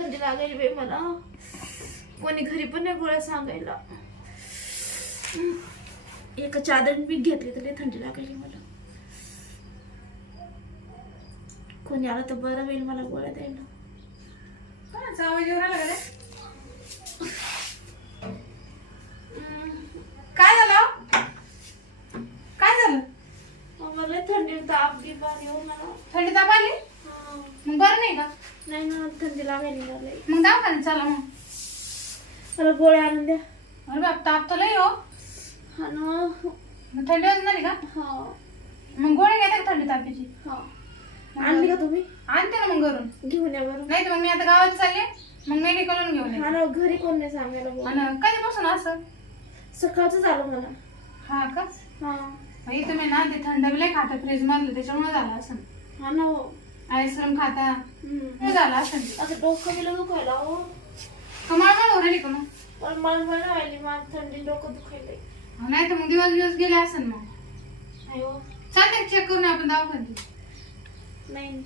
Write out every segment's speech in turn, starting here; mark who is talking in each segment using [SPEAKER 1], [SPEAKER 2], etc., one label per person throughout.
[SPEAKER 1] थंडी लागेल बे मला? कोणी घरी पण नाही गोळ्या सांगायला. एका चादर मी घेतली तरी थंडी लागेल मला. कोणी आलं तर बरं होईल मला गोळ्या द्यायला?
[SPEAKER 2] काय झालं? काय झालं?
[SPEAKER 1] मला थंडी ताप बारी हो मला.
[SPEAKER 2] थंडी ताप आली? नाही
[SPEAKER 1] ना थंडी लागायली मला
[SPEAKER 2] मग दवाखान्यात चला मग.
[SPEAKER 1] मला गोळ्या आणून द्या.
[SPEAKER 2] अरे बाप ताप तर लई हो.
[SPEAKER 1] हा ना.
[SPEAKER 2] मग थंडी वाजून झाली का?
[SPEAKER 1] हा.
[SPEAKER 2] मग गोळी घेते का थंडी तापाची.
[SPEAKER 1] हा. आणली का तुम्ही?
[SPEAKER 2] आणते ना मग घरून.
[SPEAKER 1] घेऊन या बरं.
[SPEAKER 2] नाही तर मग मी आता गावात चालले मग मेडिकलून घेऊन ये
[SPEAKER 1] हा ना घरी कोण नाही सांगायला बोल
[SPEAKER 2] आणि कधीपासून असं?
[SPEAKER 1] सकाळचं झालं मला
[SPEAKER 2] हा का?
[SPEAKER 1] हा.
[SPEAKER 2] बाई तुम्ही ना ते थंड बी लई खाता फ्रीज मधलं त्याच्यामुळे झालं असं.
[SPEAKER 1] हा ना हो.
[SPEAKER 2] आईस्क्रीम खाता. ते झालं असं.
[SPEAKER 1] आता डोकं बिलं दुखायला हो.
[SPEAKER 2] कमाल मला ओरडली का मग?
[SPEAKER 1] पण मला मला व्हायली मला थंडी डोकं दुखायलंय.
[SPEAKER 2] नाही तर मग दिवस दिवस गेले असेल मग.
[SPEAKER 1] नाही हो.
[SPEAKER 2] चालते चेक करून आपण दवाखान्यात
[SPEAKER 1] नाही.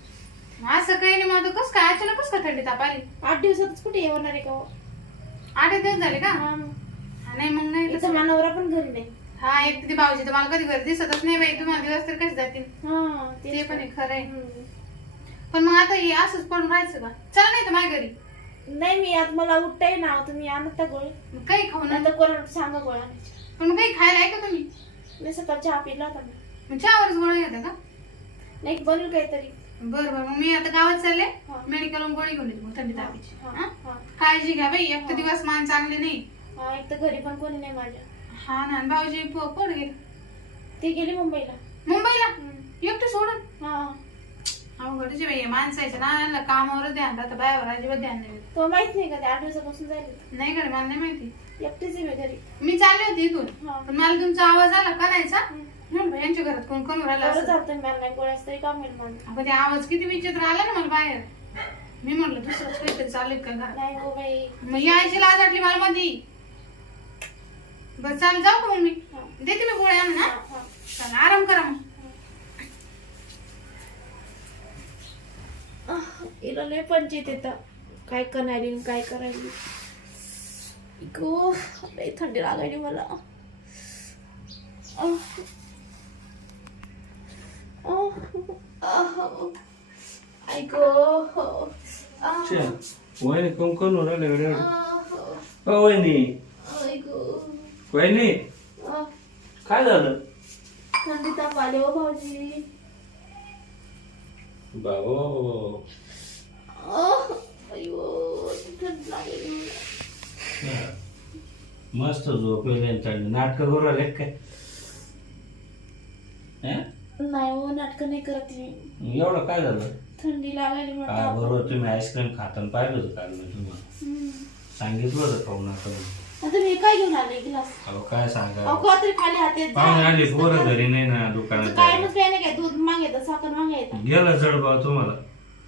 [SPEAKER 2] असं काही नाही मग कस काय? अचानक कस काय थंडी ताप आली?
[SPEAKER 1] आठ दिवसातच कुठे येणार आहे का हो?
[SPEAKER 2] आठ एक दिवस झाले का?
[SPEAKER 1] हा.
[SPEAKER 2] हा, नाही मग नाही
[SPEAKER 1] इथं
[SPEAKER 2] तसं.
[SPEAKER 1] मानवरा पण घरी नाही.
[SPEAKER 2] हा एक ती भाऊजी तर मला कधी घरी दिसतच नाही बाई. तुम्हाला दिवस तर कसे जातील?
[SPEAKER 1] हा
[SPEAKER 2] ते पण आहे खरं आहे.
[SPEAKER 1] हम्म.
[SPEAKER 2] पण मग आता हे असंच पडून राहायचं का? चला नाही तर माझ्या घरी.
[SPEAKER 1] नाही मी आता मला उठताय ना तुम्ही आणत गोळी.
[SPEAKER 2] मग काही खाऊ ना.
[SPEAKER 1] नंतर कोणाला सांगा आणायच्या.
[SPEAKER 2] पण काही खायला आहे का तुम्ही?
[SPEAKER 1] मी सकाळ चहा पिला होता. मी
[SPEAKER 2] मग चहावरच गोळ्या घेता का?
[SPEAKER 1] नाही बनवलं काहीतरी.
[SPEAKER 2] बरं बरं. मग मी आता गावात चालले.
[SPEAKER 1] हा.
[SPEAKER 2] मेडिकलून गोळी घेऊन येते मग थंडी तापायची
[SPEAKER 1] हा,
[SPEAKER 2] हा?
[SPEAKER 1] हा.
[SPEAKER 2] काळजी घ्या बाई एक तर दिवस मान चांगले नाही.
[SPEAKER 1] हा एक तर घरी पण कोणी नाही माझ्या.
[SPEAKER 2] हा ना आणि भाऊजी पो- कोण गेले?
[SPEAKER 1] ती गेली मुंबईला.
[SPEAKER 2] मुंबईला?
[SPEAKER 1] हम्म.
[SPEAKER 2] एकटं सोडून?
[SPEAKER 1] हा.
[SPEAKER 2] अवघडचे बाई माणसायचं ना ध्यान राहतं बायावर अजिबात ध्यान नाही देत.
[SPEAKER 1] तो माहीत नाही का ते आठ दिवसापासून
[SPEAKER 2] नाही मला नाही माहिती.
[SPEAKER 1] एकटीच आहे मी घरी.
[SPEAKER 2] मी चालले होते इथून.
[SPEAKER 1] हा.
[SPEAKER 2] पण मला तुमचा आवाज आला करायचा. म्हणून बाई, यांच्या घरात कोण कोण राहिलं
[SPEAKER 1] बरं
[SPEAKER 2] असं?
[SPEAKER 1] चालतं मला नाही गोळ्याच तरी काम होईल मला.
[SPEAKER 2] अगं ते आवाज किती विचित्र आला ना मला बाहेर. मी म्हटलं दुसरंच काहीतरी चालू आहे का घरात?
[SPEAKER 1] नाही हो बाई.
[SPEAKER 2] मग लाज वाटली मला मधी. बरं चाल जाऊ का मग मी?
[SPEAKER 1] हा.
[SPEAKER 2] देते मी गोळ्या आणून
[SPEAKER 1] हा,
[SPEAKER 2] हा
[SPEAKER 1] हा.
[SPEAKER 2] चला आराम करा मग.
[SPEAKER 1] हिला लय पंचायत येतं काय करायली काय करायली गो लय थंडी लागायली मला आह. आह, आह. ऐको आह,
[SPEAKER 3] छे, वहिनी कोण कोण राहिले गड्या
[SPEAKER 1] आह,
[SPEAKER 3] ओ वहिनी
[SPEAKER 1] ऐको
[SPEAKER 3] वहिनी
[SPEAKER 1] आह,
[SPEAKER 3] काय झालं
[SPEAKER 1] थंडी ताप आले हो भाऊजी
[SPEAKER 3] बाबो. मस्त झोपले त्यांच्या नाटक करू राहिले काय हं?
[SPEAKER 1] नाही हो नाटक नाही करत मी
[SPEAKER 3] एवढं काय झालं
[SPEAKER 1] थंडी लागायली मला
[SPEAKER 3] काय
[SPEAKER 1] ताप.
[SPEAKER 3] बरोबर तुम्ही आईस्क्रीम खाताना पाहिलं होतं काल मी तुम्हाला
[SPEAKER 1] हम्म.
[SPEAKER 3] सांगितलं होतं खाऊ नका म्हणून.
[SPEAKER 1] आता मी काय घेऊन आले गिलास
[SPEAKER 3] अहो काय सांगा
[SPEAKER 1] अहो खाली हात येत जा.
[SPEAKER 3] पाहुणे आली पोरं घरी नाही ना दुकानात
[SPEAKER 1] मग काय नाही काय दूध मागायचं साखर मागायचं
[SPEAKER 3] गेलं भाव तुम्हाला.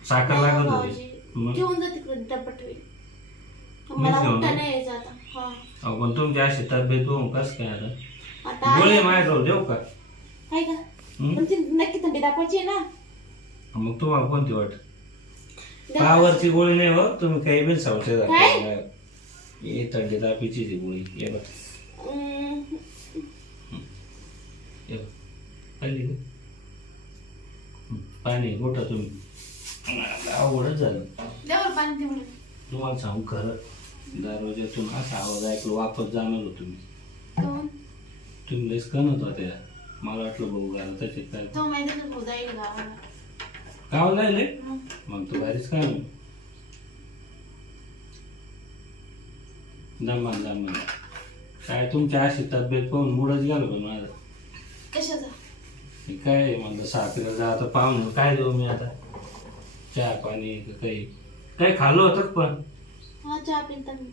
[SPEAKER 3] साखर लागत होती. मग?
[SPEAKER 1] घेऊन जा तिकडे डब्बा ठेवेल
[SPEAKER 3] मीच
[SPEAKER 1] मला
[SPEAKER 3] घेऊन
[SPEAKER 1] उठता
[SPEAKER 3] जाऊ?
[SPEAKER 1] नाही यायचं आता. हा.
[SPEAKER 3] अहो पण तुमची अशी तब्येत होऊन कसं काय आता?
[SPEAKER 1] आता
[SPEAKER 3] गोळी
[SPEAKER 1] आहे.
[SPEAKER 3] माझ्याजवळ देऊ का?
[SPEAKER 1] आहे का?
[SPEAKER 3] हं?
[SPEAKER 1] पण ती नक्की थंडी दाखवायची आहे ना.
[SPEAKER 3] मग तुम्हाला कोणती वाट. पावरची गोळी नाही हो तुम्ही काही बी संशय
[SPEAKER 1] काय?
[SPEAKER 3] दाखवा. हे थंडी तापीची ती गोळी. ये बघ. ये बघ? हं, पाणी गोठा तुम्ही. अवघडच झालं.
[SPEAKER 2] पाणी
[SPEAKER 3] तुम्हाला सांगू खरं दरवाज्यातून असा आवाज ऐकलो वापस जाणार होतो तुम्ही
[SPEAKER 2] काहून?
[SPEAKER 3] तुम्ही कणत होत्या मला वाटलं बघू घाला त्याच्यात काय.
[SPEAKER 2] तो माहिती का उद्या येईल गावाला
[SPEAKER 3] गाव जायले
[SPEAKER 2] हं.
[SPEAKER 3] मग तू भारीच काय नाही? दमान दमान काय तुमच्या अशी तब्येत पाहून मुडच गेलो पण माझं?
[SPEAKER 1] कशाचा?
[SPEAKER 3] हे काय म्हणलं साखरेला जा आता पाहून काय देऊ मी आता? चहा पाणी का काही? काय खाल्लं होतं का पण?
[SPEAKER 1] हा चहा पिता मी.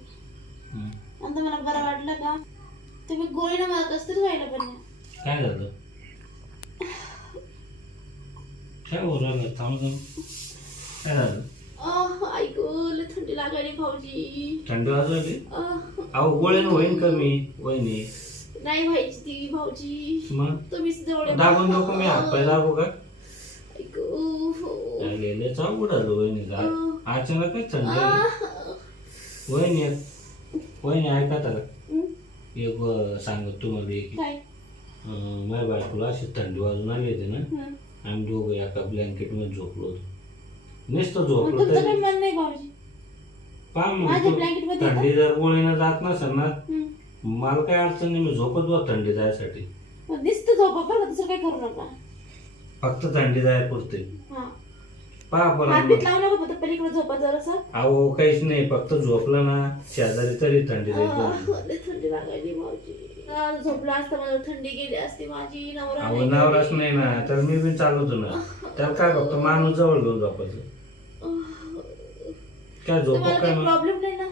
[SPEAKER 3] हं.
[SPEAKER 1] नंतर मला बरं वाटलं का तुम्ही गोळीनं मला कसं तरी व्हायला पण. नाही.
[SPEAKER 3] काय झालं? काय ओरडलं थांब थांब काय झालं?
[SPEAKER 1] आह, ऐकू लय थंडी लागायली भाऊजी.
[SPEAKER 3] थंडी वाजवली
[SPEAKER 1] आह,
[SPEAKER 3] अहो. गोळ्यानं होईन कमी वहिनी
[SPEAKER 1] नाही व्हायची ती भाऊजी.
[SPEAKER 3] मग?
[SPEAKER 1] तुम्हीच जवळ
[SPEAKER 3] दाबून नको मी हात पाय दाबू का
[SPEAKER 1] ऐकू
[SPEAKER 3] लय अवघड झालं वहिनी जा.
[SPEAKER 1] अं.
[SPEAKER 3] अचानकच थंडी आली. वहिनी वहिनी ऐका तर
[SPEAKER 1] हं?
[SPEAKER 3] एक अं, सांगत तुम्हाला एक.
[SPEAKER 1] काय?
[SPEAKER 3] अं, माझ्या बायकोला अशी थंडी वाजून आली होती ना.
[SPEAKER 1] हं.
[SPEAKER 3] आम्ही दोघं एका ब्लँकेटमध्ये झोपलो होतो. नुसतं
[SPEAKER 1] मग
[SPEAKER 3] झोपलो
[SPEAKER 1] तुमचं काही
[SPEAKER 3] तरी
[SPEAKER 1] मन नाही भाऊजी?
[SPEAKER 3] पहा मग
[SPEAKER 1] माझ्या
[SPEAKER 3] तो
[SPEAKER 1] blanket मध्ये
[SPEAKER 3] थंडी जर गोळीनं जात नसेल ना
[SPEAKER 1] हं.
[SPEAKER 3] मला काय अडचण नाही मी झोपत होत थंडी जायसाठी.
[SPEAKER 1] दिसतं झोपा बरं का, दुसरं काही करू नका.
[SPEAKER 3] फक्त थंडी जाय पुरते.
[SPEAKER 1] हा.
[SPEAKER 3] पहा पण
[SPEAKER 1] हातबीत लावू नका फक्त पलीकडे झोपा जरासं.
[SPEAKER 3] अहो काहीच नाही फक्त झोपलं ना शेजारी तरी थंडी जायची
[SPEAKER 1] आह, लय थंडी लागायली आज झोपला असता मला थंडी गेली असती माझी नवरा
[SPEAKER 3] अहो
[SPEAKER 1] नाही
[SPEAKER 3] नवराच नाही ना तर मी बी चालवतो ना. त्याला काय फक्त माणूस जवळ घेऊन झोपायचं. काय झोप
[SPEAKER 1] तुम्हाला
[SPEAKER 3] काय
[SPEAKER 1] काही? प्रॉब्लेम नाही ना?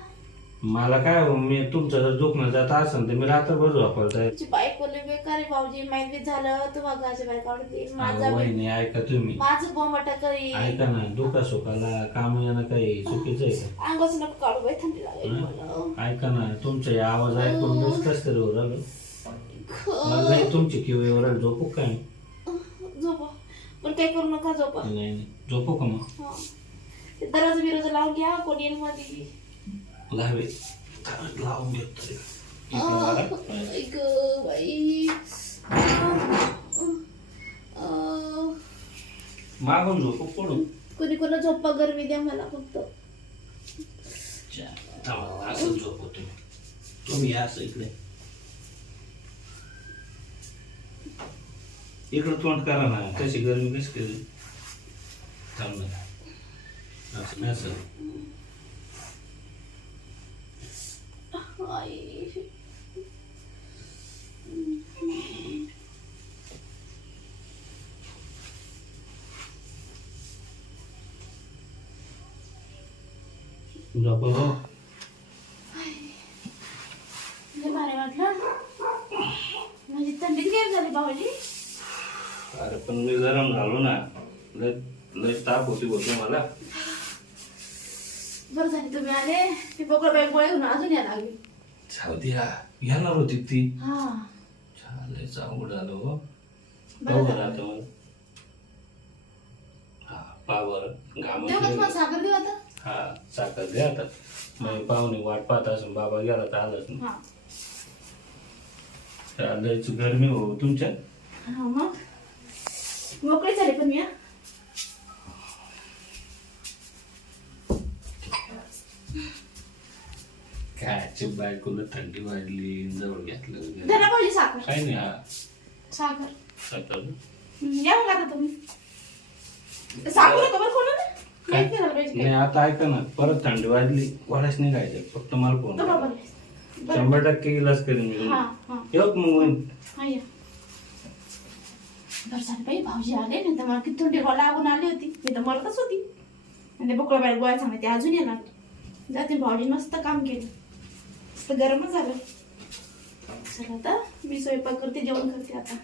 [SPEAKER 3] मला काय हो, मी तुमचं जर दुखणं जात असेल तर मी रात्रभर झोपायला जाईल
[SPEAKER 1] तुमची बायको लय बेकार आहे भाऊजी. माहिती झालं माझा
[SPEAKER 3] अहो, वहिनी ऐका तुम्ही.
[SPEAKER 1] माझं बोमाटा करी
[SPEAKER 3] ऐका ना दुखा सुखाला काम येणं काही चुकीचं आहे का?
[SPEAKER 1] अंगाचं नको काढू बाई थंडी लागेल मला.
[SPEAKER 3] ऐका ना तुमचा या आवाज ऐकून कस तरी होऊ राहिलं. मला नाही तुमची किंवा एवढा झोपू काय नाही
[SPEAKER 1] झोपा. पण काही करू नका झोपा.
[SPEAKER 3] नाही झोपू का मग?
[SPEAKER 1] हा. ते दरवाजा बिरोजा लावून घ्या कोणी येईल मध्ये
[SPEAKER 3] लावे लावून घेत मागून झोपू पडून
[SPEAKER 1] कोणी कोणा झोपा गरमी द्या मला फक्त
[SPEAKER 3] असं झोपू तुम्ही तुम्ही या असं इकडे इकडं तोंड करा ना कशी गरमी कशी केली थांब ना असं असं
[SPEAKER 1] आई.
[SPEAKER 3] झोपू हो
[SPEAKER 1] लय भारी वाटलं. माझी थंडीत गेम झाली भाऊजी?
[SPEAKER 3] अरे पण मी गरम झालो ना. लय लय ताप होती बोलतो मला.
[SPEAKER 1] बरं झाली तुम्ही आले. ती बोकड बाई गोळ्या घेऊन अजून या लागली.
[SPEAKER 3] जाऊ द्या येणार होती ती.
[SPEAKER 1] हा.
[SPEAKER 3] लय अवघड झालं हो.
[SPEAKER 1] बरं झालं.
[SPEAKER 3] आता मला हा पावर
[SPEAKER 1] देऊ का
[SPEAKER 3] घामाची
[SPEAKER 1] तुम्हाला साखर देऊ आता?
[SPEAKER 3] हा साखर द्या आता. मग पाहुणे वाट पाहत असून बाबा गेला तर आलाच नाही.
[SPEAKER 1] हा.
[SPEAKER 3] लयच गरमी हो तुमच्या?
[SPEAKER 1] हा मग. मोकळे झाले पण मी हा.
[SPEAKER 3] काय बायकोला थंडी वाढली जवळ घेतलं वगैरे.
[SPEAKER 1] धरा भाऊजी साखर.
[SPEAKER 3] काय नाही हा.
[SPEAKER 1] साखर. हम्म, या आता तुम्ही. साखर होतं बरं कोण
[SPEAKER 3] काय?
[SPEAKER 1] माहिती झालं पाहिजे
[SPEAKER 3] नाही आता ऐका ना परत थंडी वाढली कोणाच नाही खायचं फक्त मला फोन
[SPEAKER 1] तो
[SPEAKER 3] करा.
[SPEAKER 1] बाबा बरं.
[SPEAKER 3] शंभर टक्के इलाज करेन मी.
[SPEAKER 1] हा हा.
[SPEAKER 3] येऊ का मग वहिनी?
[SPEAKER 1] हा या. बरं झालं बाई भाऊजी आले नाही तर मला किती थंडी लागून आली होती. मी तर मरतच होती. आणि बोकळा बाहेर गोळ्या सांगते अजून येणार. जाते भाऊजी मस्त काम केलं. मस्त गरमच झालं. चला आता मी स्वयंपाक करते जेवण करते आता.